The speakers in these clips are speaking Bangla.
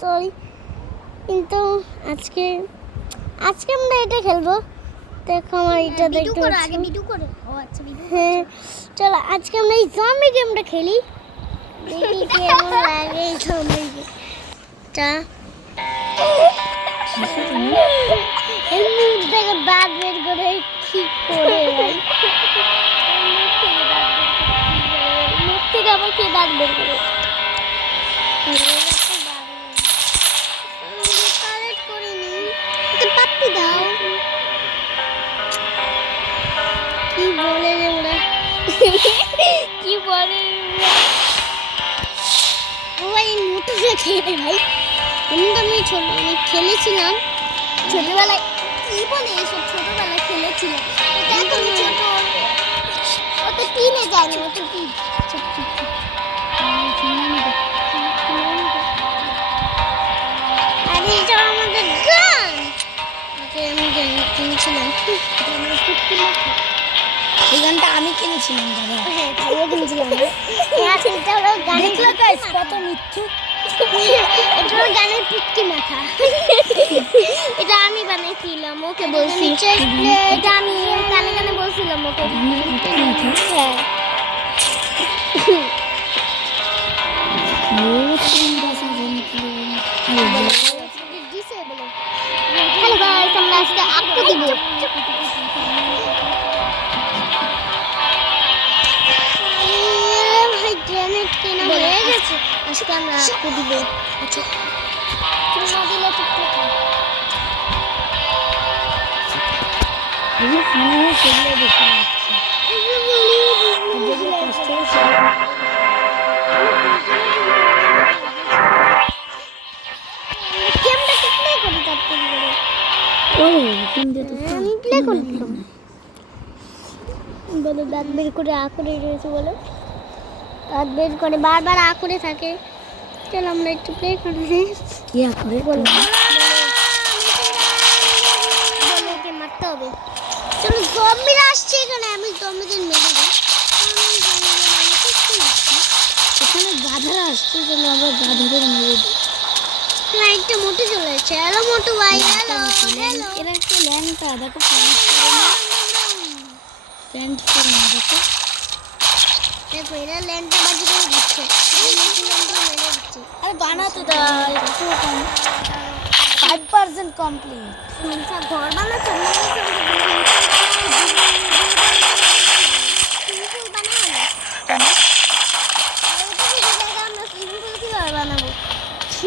সরি কিন্তু আজকে আমরা এটা খেলবো। দেখো আমার এটা দেখতে আগে ভিডিও করে। ও আচ্ছা ভিডিও। হ্যাঁ চলো আজকে আমরা এই জম্বি গেমটা খেলি। দেখি কেমন লাগে এই জম্বি গেমটা। এই মুখ থেকে দাঁত বের করে কি করে ভাই? মুখ থেকে আবার কে দাঁত বের করে? দাও কি বলে রে ওরা কি বলে ওই মোটরটা খেয়ে রে ভাই। আমি খেলেছিলাম ছোটবেলায়। কি বলে এসব ছোটবেলায় খেলেছিলাম। এখন ছোট অত টিনে যায় না। অত কি আরে এটা আমাদের গান। আমি কিনেছিলাম এই গানটা আমি কিনেছিলাম দাদা। হ্যাঁ আমিও কিনেছিলাম। এটা হলো গানের কত মিথ্যু। এটা হলো গানের পিটকি মাথা। এটা আমি বানাইছিলাম ওকে বলছি। এটা আমি কানে কানে বলছিলাম ওকে। হ্যাঁ হ্যালো গাইস আমরা আজকে আপু দিব। ভাই গ্রেনেড কেনা হয়ে গেছে। আজকে আমরা আপু দিব। আচ্ছা চুনা দিলে ঠিক থাকে। এই ফোনে সেগুলো দেখে যাচ্ছে। যেগুলো কষ্ট হচ্ছে গেমটা প্লে করি তাড়াতাড়ি করে। আমি প্লে করলাম। বলো দাঁত বের করে আঁকড়ে রয়েছে বলো। দাঁত বের করে বারবার আঁকড়ে থাকে। চলো আমরা একটু প্লে করি। কি আঁকড়ে বলো কে মারতে হবে। চলো জম্বিরা আসছে এখানে। আমি জম্বিদের মেরে দিই। এখানে গাধারা আসছে। চলো আমরা গাধাদের মেরে দিই। লাইটটা মোটু চলে এসেছে। হ্যালো মোটু ভাই। Hello hello. এরা একটু ল্যাংটা দেখো প্যান্ট পরে না দেখো। দেখো এরা ল্যাংটা বাজি করে দিচ্ছে। আরে বানাতে দাও একটু কম 5% কমপ্লিট। আচ্ছা ঘর বানাচ্ছো না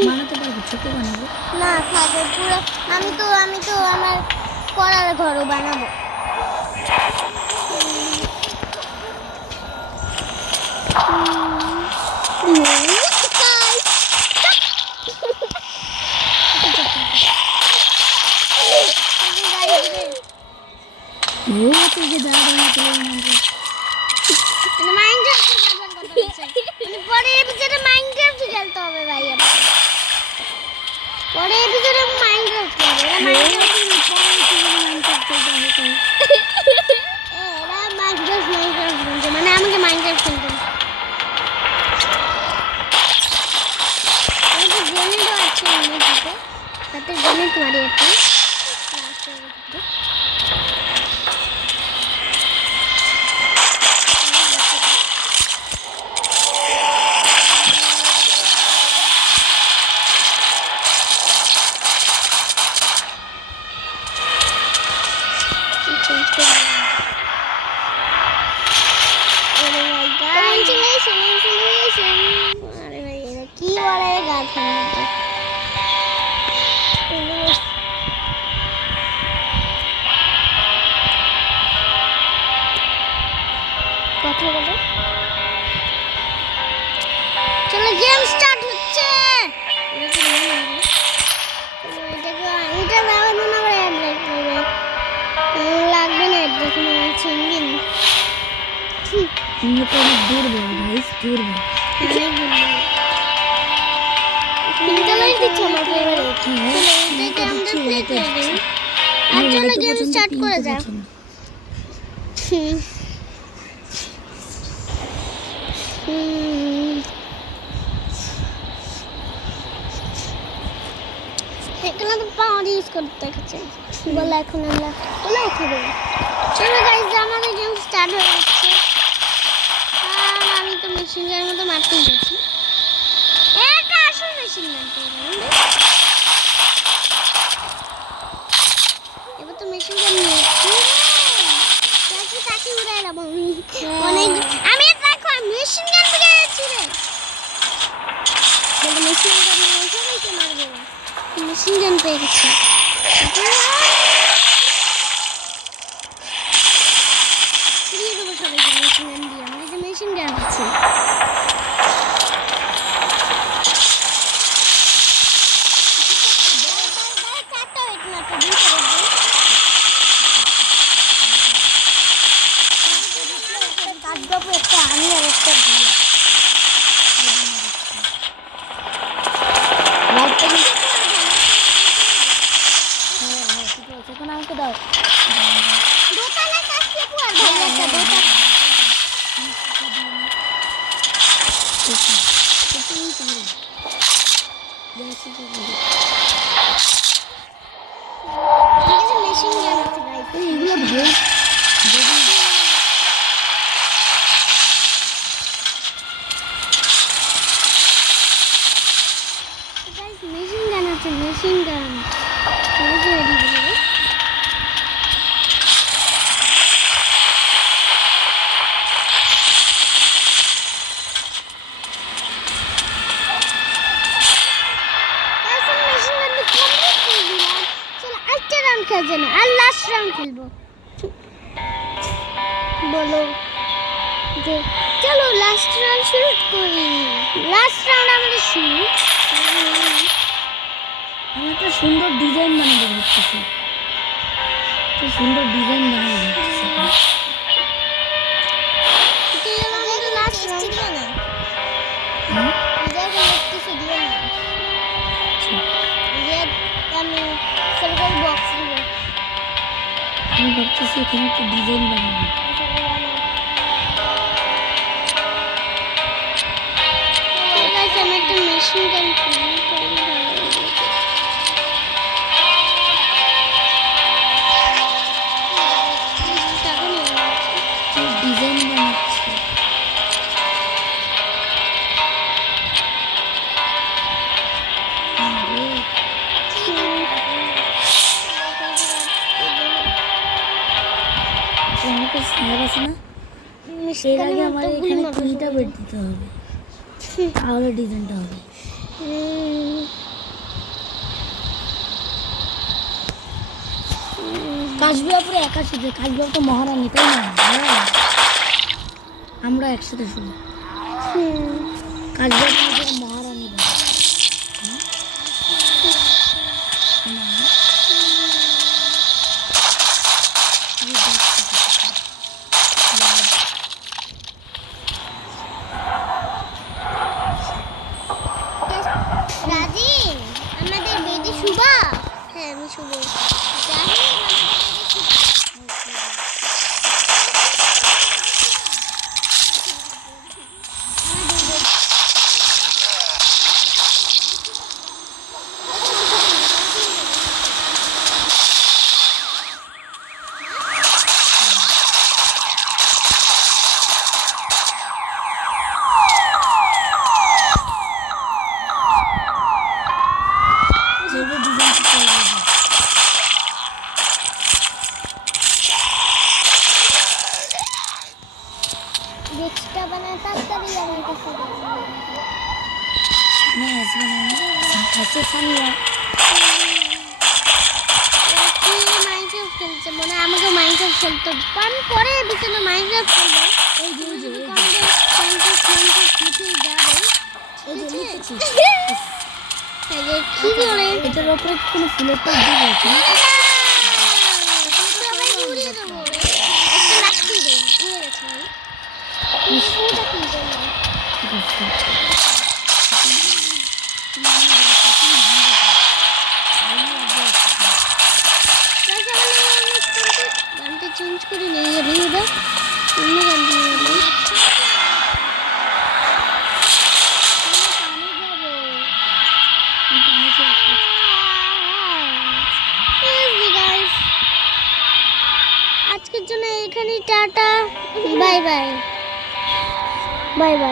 বানাতে পারবো ছোট বানাবো না থাকে পুরো। আমি তো আমার করার ঘরও বানাবো। পরে এপিসোডে মাইনক্রাফট খেলবে। এরা মাইনক্রাফট বলছে মানে আমাকে মাইনক্রাফট খেলতে। গ্রেনেডও আছে অনেক দিকে। তাতে গ্রেনেড মারি একটা। কি বলে গাছ কথা বলো। চলো গেম স্টার্ট হচ্ছে। এটা লাগানো না লাগবে না। দেখুন চিংড়ি না দূর বল ভাই দূর বল। গেম স্টার্ট করে যাও। এখানে তো পাওয়ার ইউজ করতে দেখাচ্ছে বলে এখন আমরা ওলাই খাবো। চলো গাইস আমাদের গেম স্টার্ট হয়ে যাচ্ছে। আর আমি তো মেশিন গানের মতো মারতে গেছি। এটা আসল মেশিন গান তো এবার তো মেশিন গান নিয়েছি তাকে উড়াইলাম আমি অনেক। আমি দেখো মেশিন গান পেয়েছি রে বলে মেশিন গান নিয়ে সবাইকে মারবো। মেশিন গান পেয়ে গেছি। দিয়ে দেবো সবাইকে মেশিন গান দিয়ে। আমার যে মেশিন গান আছে একটা আমি আর একটা এখন আমাকে দাও দোতলা কাছে পুয়ার ভাই একটা দোতলা মেশিন গান আছে গাইস এগুলো ভালো। মেশিন গান আছে মেশিন গান খেলছে না আর লাস্ট রাউন্ড খেলবো। বলো যে চলো লাস্ট রাউন্ড শুরু করি। লাস্ট রাউন্ড আমাদের শুরু। আমি একটা সুন্দর ডিজাইন বানাবো ভাবতেছি। তো সুন্দর ডিজাইন বানাবো ভাবতেছি। লাস্ট রাউন্ড দিও না ডিজাইন করতেছি দিও না যে আমি সার্কেল বক্স দিব। আমি ভাবতেছি এখানে একটা ডিজাইন বানাবো। আমি একটা মেশিন গান ডিজাইন বানাচ্ছি। আছে না এর আগে আমার এখানে 3টা বেড দিতে হবে তাহলে ডিজাইনটা হবে। কাশবিয়া পুরো একা শুধু কাশবিয়া তো মহারানী তাই না আমরা একসাথে শুধু কাশবিয়া মহারানী রাজিন আমাদের বেদি শুভা। হ্যাঁ আমি শুভ জানি डेक्स्टा बनाता तभी लगा कैसे मैं ऐसे बनाऊंगा ऐसे सानिया ये माइनक्राफ्ट खेलते मने আমাকে মাইনক্রাফট খেলতে পান পরে বিকেলে মাইনক্রাফট খেলবো। এই যে মাইনক্রাফট খেলতে যাবে এই যে লিখেছি এই যে কি বলে এটার উপরে কোনো ফুলের পাত দিবে না সবাই উড়িয়ে দেবো একটা লাঠি দেই উড়ে গেছে পুরোটা কি করব গানটা চেঞ্জ করে নিয়ে যাবে অন্য গান দিয়ে বলি। আজকের জন্য এখানেই tata, bye bye, bye bye.